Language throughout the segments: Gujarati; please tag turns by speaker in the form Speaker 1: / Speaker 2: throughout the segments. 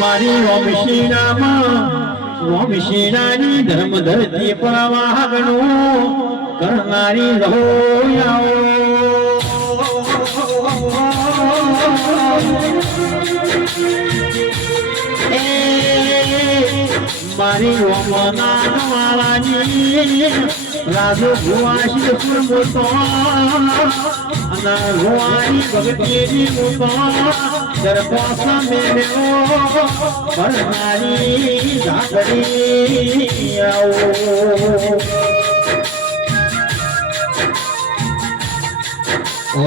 Speaker 1: મારી વંશીનામાં વંશીનાની ધર્મ ધરતી પર વાહગણું કરનારી રહો મારી વાલાની રાજુ ભુવાશી સુરમુતો અને ભુવાની ભગતીની મુતો દરપાસ મેળ્યો ભરનારી ઝાકડી આવો. ઓ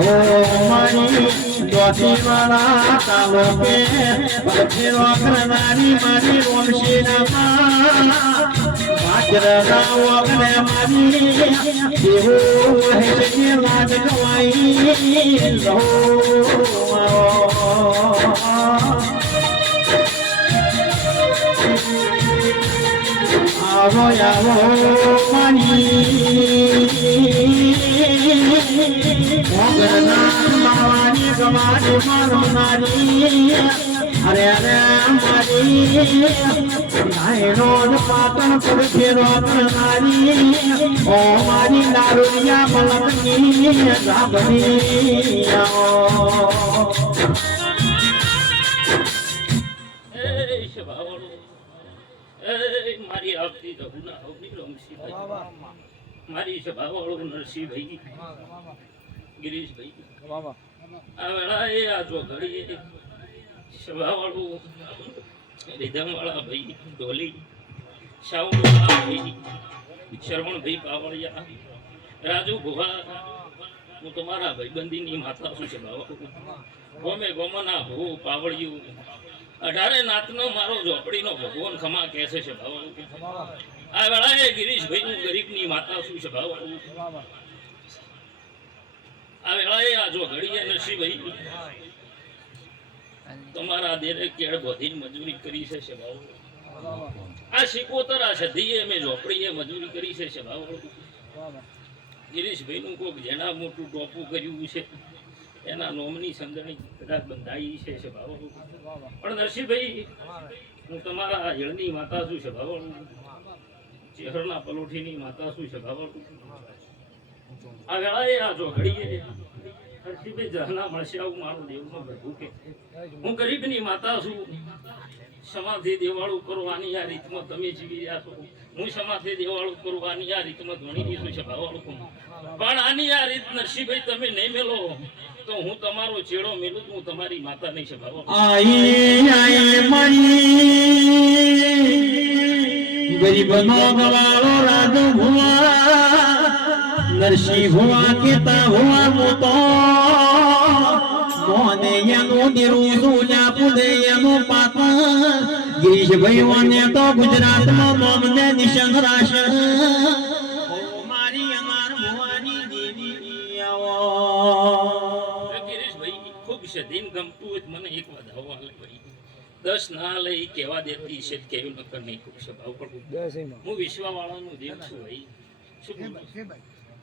Speaker 1: મારી દ્વાસી વાળા તાલો કે પગેરો કરનારી મારી વંશી નામા પાચરના વગને મારી દેવો વહેલી લાજ ગવાઈ રહો આવો આવો મારી મોગરનાથ માવાની ગવાની મારનારી અરે અરે મારી. ઓ મારી મલકની ગાભણી
Speaker 2: મારી આવતી અવની રમશીભાઈ. મારી સભાવાળો નરસિંહભાઈ. ગિરીશભાઈ. આ એ આ જો ઘડીએ સભાવાળું રીધમવાળા ભાઈ ઢોલી શાહુવાળા ભાઈ શરવણભાઈ પાવળિયા રાજુ ભુવા હું તમારા ભાઈબંધીની માતા છું સભાવાળું. ગોમે ગોમના ભૂ પાવળિયું. અઢારે નાતનો મારો ઝોપડીનો ભગવાન ખમા કહે છે સભાવાળું. આ વેળાએ ગિરીશભાઈ હું ગરીબની માતા છું સભાવાળું. આ હવે આ જો ઘડીએ નરસિંહભાઈ તમારા દેરે કેળ બધી મજૂરી કરી છે સભાવાળું આ શિકોતરા છે ધીએ મેં ઝોપડીએ મજૂરી કરી છે સેવાઓ ગિરીશભાઈ નું કોક જેના મોટું ટોપું કર્યું છે. એના નોમની સંગણી કદાચ બંધાઈ છે સભાવાળું પણ નરસિંહભાઈ, હું તમારા હેળની માતા છું સભાવાળું ચેહરના પલોઠીની માતા છું સભાવાળું આ વેળાએ આ જો ઘડીએ. નરસિંહભાઈ જહના મળશે આવું મારું દેવમાં બધું કે. હું ગરીબની માતા છું. સમાધિ દેવાળું કરવાની આ રીતમાં તમે જીવી રહ્યા છો. હું સમાધિ દેવાળું કરવાની આ રીતમાં ઘણી રીતો છે ભાવાળું પણ આની આ રીત નરસિંહભાઈ, તમે નહીં મેલો, તો હું તમારો ચેડો મેલું હું તમારી માતા નહીં છે ભાવાળું
Speaker 1: ગરીબ નો ગવાળો ભુવા નરસિંહ હોવા કેતા હોવા મોતો મોને એનું દેરું સુલ્યા પુદે એનું પાતા ગિરીશભાઈ વાને તો ગુજરાતમાં મોમને નિશંગ રાશે
Speaker 2: સધીન ગમતું હોય મને એક વાત આલે ભાઈ. દસ ના લઈ કેવા દેતી છે કેવું નકર નહીં ખૂબ સ્વભાવ પણ હું વિશ્વાવાળાનું દેવ છું ભાઈ. શું?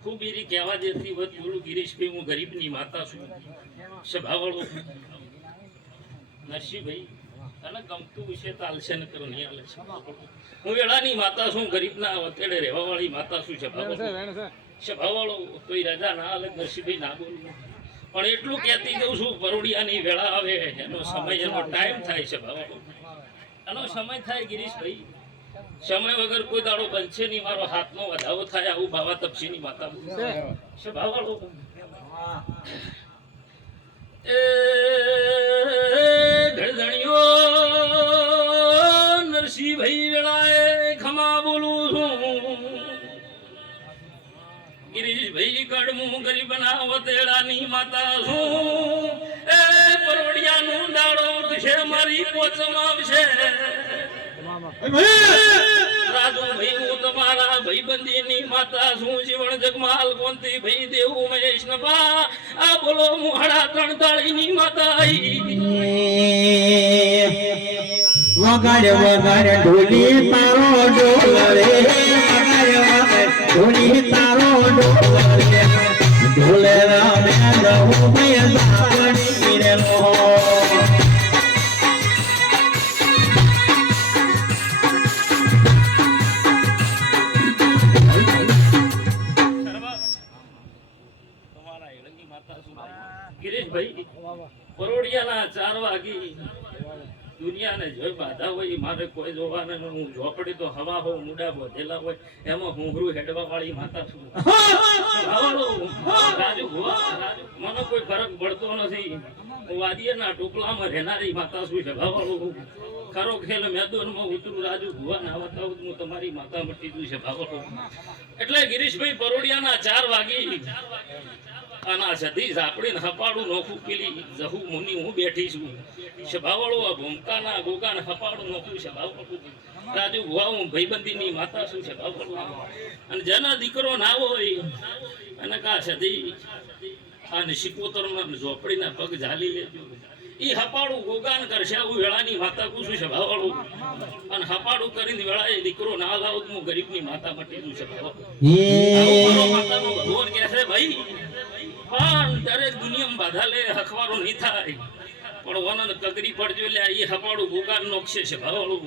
Speaker 2: ખૂબ એરી કહેવા દેતી હોત બોલું ગિરીશભાઈ હું ગરીબની માતા છું. સ્વભાવવાળો નરસિંહભાઈ અને ગમતું વિશે તાલશે ને કરો નહીં હાલે હું વેળાની માતા છું ગરીબના વતેડે રહેવાવાળી માતા છું સ્વભાવવાળો સ્વભાવવાળો કોઈ રાજા ના હાલે નરસિંહભાઈ ના બોલું. પણ એટલું કહેતી જઉં છું પરોડિયાની વેળા આવે એનો સમય એનો ટાઈમ થાય છે એનો સમય થાય ગિરીશભાઈ. સમય વગર કોઈ દાડો બનશે નહીં, મારો હાથનો વધાવો થાય, આવું બાવા તપસીની માતા. છે. ભાવાળો એ નરસિંહભાઈ વેળાએ ખમા બોલું છું. ગિરીશભાઈ કડમું ગરીબના વતેડાની માતા છું. એ પરવડિયાનું દાડો ઉઠશે મારી પોચમાં આવશે. રાજુ ભાઈ! હું તમારા ભાઈબંધીની માતા છું. જીવણ જગમાલ કોંતી ભાઈ દેવું મહેશ નભા. આ બોલો મોહડા ત્રણ તાળીની માતા
Speaker 1: વગાડ વગાડ ઢોલી તારો ડોલે ઢોલી તારો ડોલે ઢોલે રામે
Speaker 2: રહો મેં સાવડી રે લો ચાર વાગી. દુનિયાને જોઈ બાધા હોય મારે કોઈ જોવાને. હું ઝોપડી તો હવા હો મુડા બોધેલા હોય. એમાં હુંહરું હેડવા વાળી માતા છું. રાજુ મને કોઈ ફરક પડતો નથી. વાદીએ ના ટોપલામાં રહેનારી માતા છું. છે. ભાવાળું ખરો ખેલ મેદાનમાં ઉતરું રાજુ ભુવા ના બતાવું હું તમારી માતા મટી દઉં છે ભાવાળું એટલે ગિરીશભાઈ પરોડિયાના ચાર વાગી. આના સધી ઝાપડીને હપાડું નોખું પેલી જહુ મુનિ હું બેઠી છું. શભાવાળું આ ભૂમકાના ગોગાને હપાડું નોખું શભાવાળું રાજુ ભુવા, હું ભાઈબંધીની માતા છું શભાવાળું અને જેના દીકરો ના હોય અને કા સધી અને શિકોતરમાં ઝોપડીના પગ ઝાલી લેજો. ઈ હપાડું ગોગાન કરશે આવું વેળાની માતા કુશું છે ભાવાળું. અને હપાડું કરીને વેળાએ દીકરો ના લાવું હું ગરીબની માતા મટી દઉં છે માતાનો ભગવાન કહે છે ભાઈ પણ દરેક દુનિયામાં બાધા લે હખવારો નહીં થાય. પણ વનન કગરી પડજો એટલે એ હપાડું ગોગાન નોખશે છે ભાવાળું.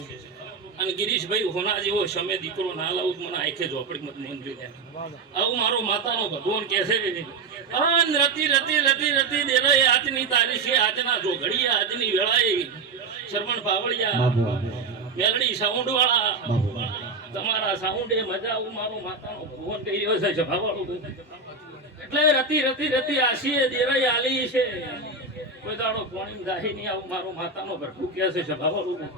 Speaker 2: અને ગિરીશભાઈ હોના જેવો સમય દીકરો ના લાવું મને આખે ઝોપડી મત મંજૂર થાય આવું મારો માતાનો ભગવાન કહે છે અન રતી રતી રતી રતી દેરે આજની તારીખે આજના જો ઘડીએ આજની વેળાએ શરમણ પાવળિયા. મેલડી સાઉન્ડ વાળા તમારા સાઉન્ડે મજા આવું મારો માતાનો ભગવાન કહી રહ્યો છે સભાવાળું એટલે રતી રતી રતી આશીએ દેરાઈ આલી છે. કોઈ દાડો કોણી દાહી નહીં આવું મારો માતાનો ભરખું કહે છે સભાવાળું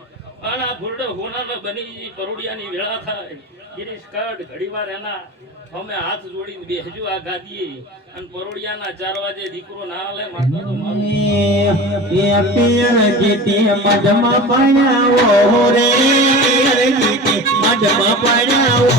Speaker 2: અને આ ભૂરડો હોનાનો બની પરોડિયાની વેળા થાય. ગિરીશ કડ ઘડીવાર એના અમે હાથ જોડીને બેસજો આ ગાદીએ. અને પરોડિયાના ચાર વાગે દીકરો ના લે માતા તો મારું
Speaker 1: મજમાં પડ્યાવો